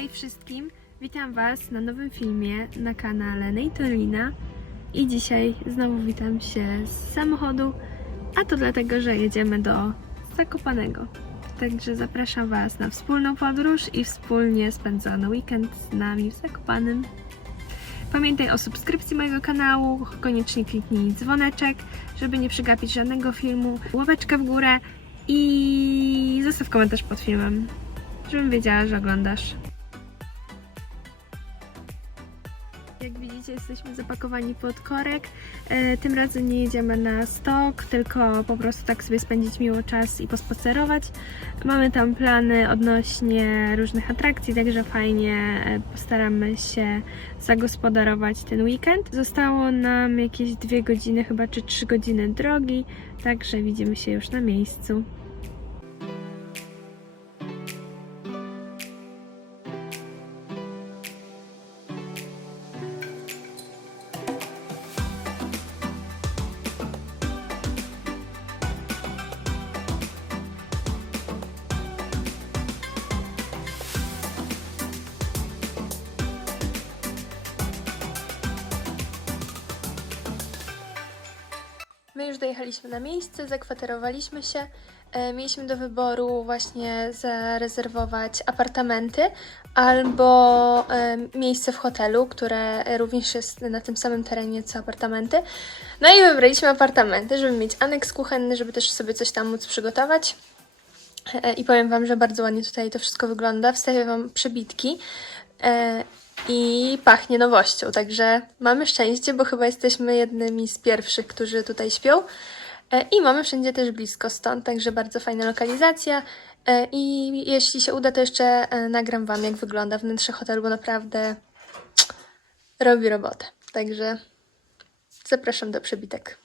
Hej wszystkim, witam Was na nowym filmie na kanale Nejtorina i dzisiaj znowu witam się z samochodu, a to dlatego, że jedziemy do Zakopanego. Także zapraszam Was na wspólną podróż i wspólnie spędzony weekend z nami w Zakopanym. Pamiętaj o subskrypcji mojego kanału, koniecznie kliknij dzwoneczek, żeby nie przegapić żadnego filmu, łapeczkę w górę i zostaw komentarz pod filmem, żebym wiedziała, że oglądasz. Jesteśmy zapakowani pod korek. E, Tym razem nie jedziemy na stok, tylko po prostu tak sobie spędzić miło czas i pospacerować. Mamy tam plany odnośnie różnych atrakcji, także fajnie e, postaramy się zagospodarować ten weekend. Zostało nam jakieś dwie godziny, chyba czy trzy godziny drogi, także widzimy się już na miejscu. My już dojechaliśmy na miejsce, zakwaterowaliśmy się. E, Mieliśmy do wyboru właśnie zarezerwować apartamenty albo e, miejsce w hotelu, które również jest na tym samym terenie co apartamenty. No i wybraliśmy apartamenty, żeby mieć aneks kuchenny, żeby też sobie coś tam móc przygotować. E, I powiem Wam, że bardzo ładnie tutaj to wszystko wygląda. Wstawię Wam przebitki i pachnie nowością. Także mamy szczęście, bo chyba jesteśmy jednymi z pierwszych, którzy tutaj śpią. E, I mamy wszędzie też blisko stąd, także bardzo fajna lokalizacja. E, I jeśli się uda, to jeszcze e, nagram Wam, jak wygląda wnętrze hotelu, bo naprawdę robi robotę. Także zapraszam do przebitek.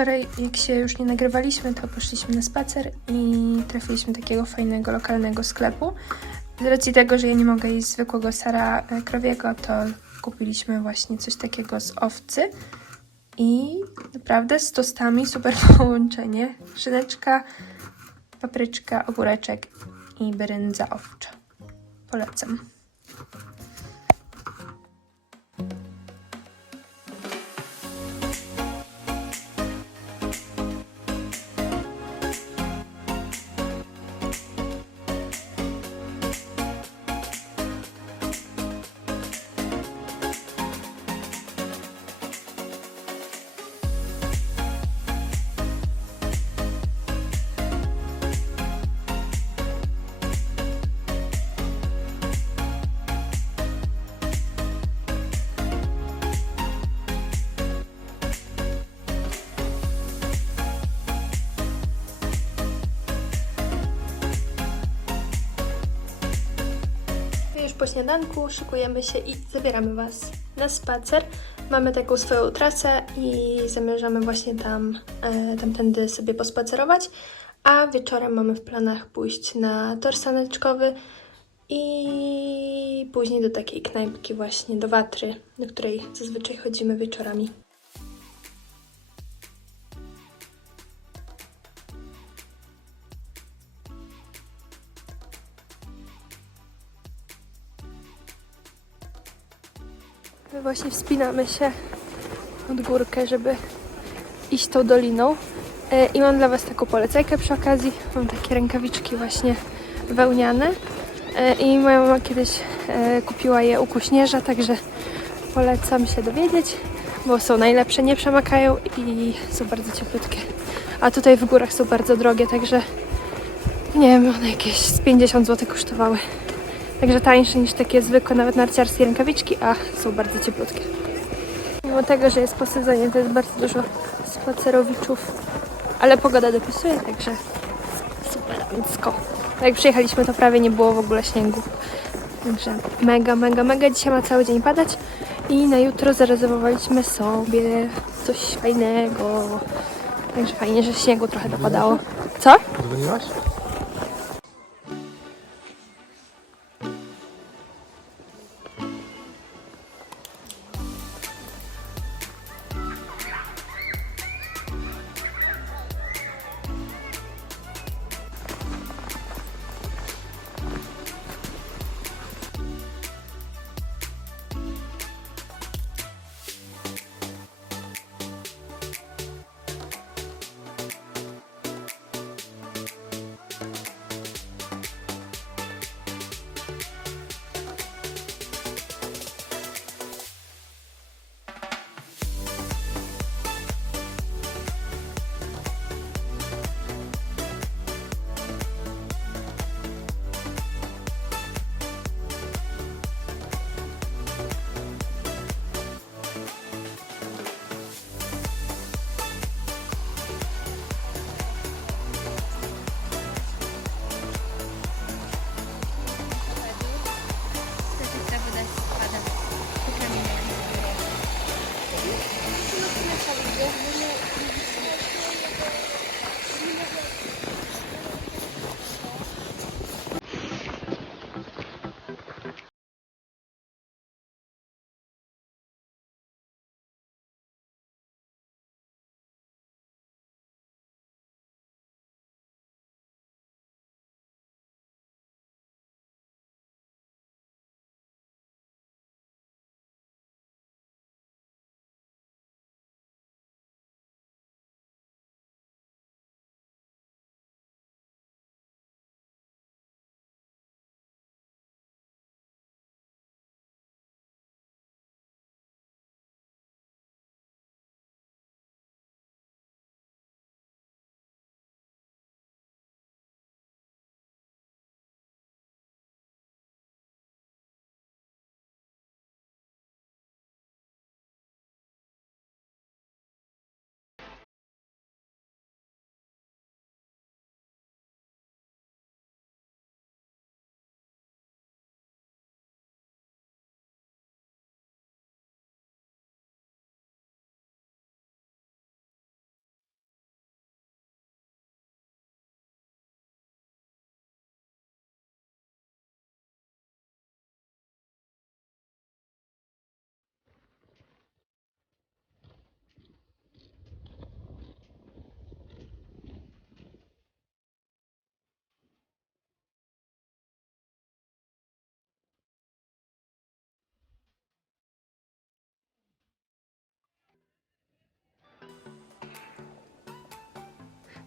Wczoraj, jak się już nie nagrywaliśmy, to poszliśmy na spacer i trafiliśmy do takiego fajnego lokalnego sklepu. Z racji tego, że ja nie mogę jeść zwykłego sera e, krowiego, to kupiliśmy właśnie coś takiego z owcy. I naprawdę z tostami super połączenie. Szyneczka, papryczka, ogóreczek i brędza owcza. Polecam. Po śniadanku szykujemy się i zabieramy Was na spacer. Mamy taką swoją trasę i zamierzamy właśnie tam, e, tamtędy sobie pospacerować. A wieczorem mamy w planach pójść na tor saneczkowy i później do takiej knajpki właśnie, do Watry, do której zazwyczaj chodzimy wieczorami. Właśnie wspinamy się od górkę, żeby iść tą doliną. E, I mam dla Was taką polecajkę przy okazji. Mam takie rękawiczki właśnie wełniane. E, I moja mama kiedyś e, kupiła je u kuśnierza, także polecam się dowiedzieć, bo są najlepsze, nie przemakają i są bardzo cieplutkie. A tutaj w górach są bardzo drogie, także nie wiem, one jakieś z 50 zł kosztowały. Także tańsze niż takie zwykłe, nawet narciarskie rękawiczki, a są bardzo cieplutkie. Mimo tego, że jest po sezonie, to jest bardzo dużo spacerowiczów, ale pogoda dopisuje, także superancko. Tak Jak przyjechaliśmy, to prawie nie było w ogóle śniegu. Także mega, mega, mega. Dzisiaj ma cały dzień padać i na jutro zarezerwowaliśmy sobie coś fajnego. Także fajnie, że śniegu trochę dopadało. Co? Dzwoniłaś?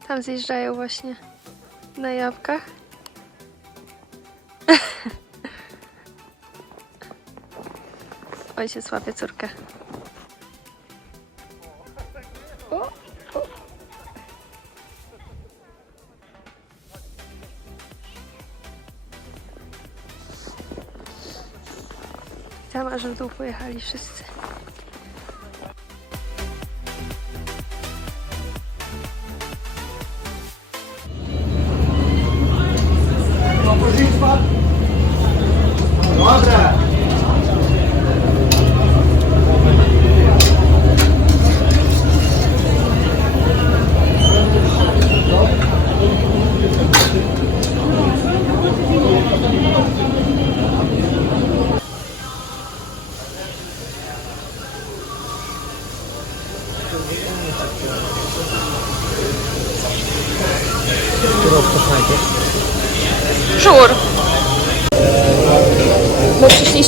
Tam zjeżdżają właśnie na jabłkach. Ojciec łapie córkę. O, o. Tam pojechali wszyscy.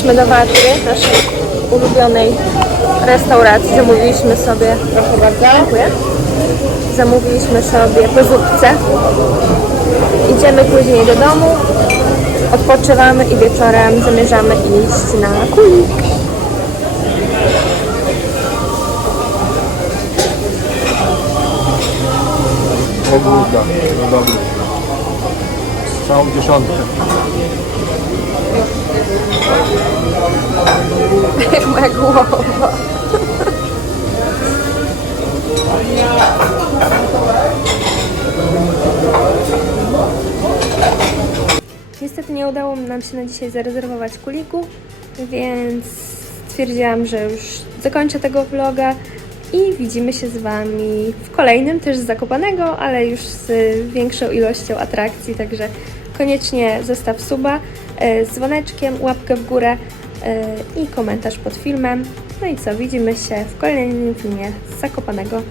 My przyszliśmy do Watry, naszej ulubionej restauracji. Zamówiliśmy sobie... Proszę bardzo. Dziękuję. Zamówiliśmy sobie po zupce. Idziemy później do domu, odpoczywamy i wieczorem zamierzamy iść na kulik. Ogórka, no dobry. Całą dziesiątkę. Moja głowa. Niestety nie udało nam się na dzisiaj zarezerwować kuliku, więc stwierdziłam, że już zakończę tego vloga i widzimy się z Wami w kolejnym, też z Zakopanego, ale już z większą ilością atrakcji, także koniecznie zostaw suba e, z dzwoneczkiem, łapkę w górę i komentarz pod filmem. No i co, widzimy się w kolejnym filmie z Zakopanego.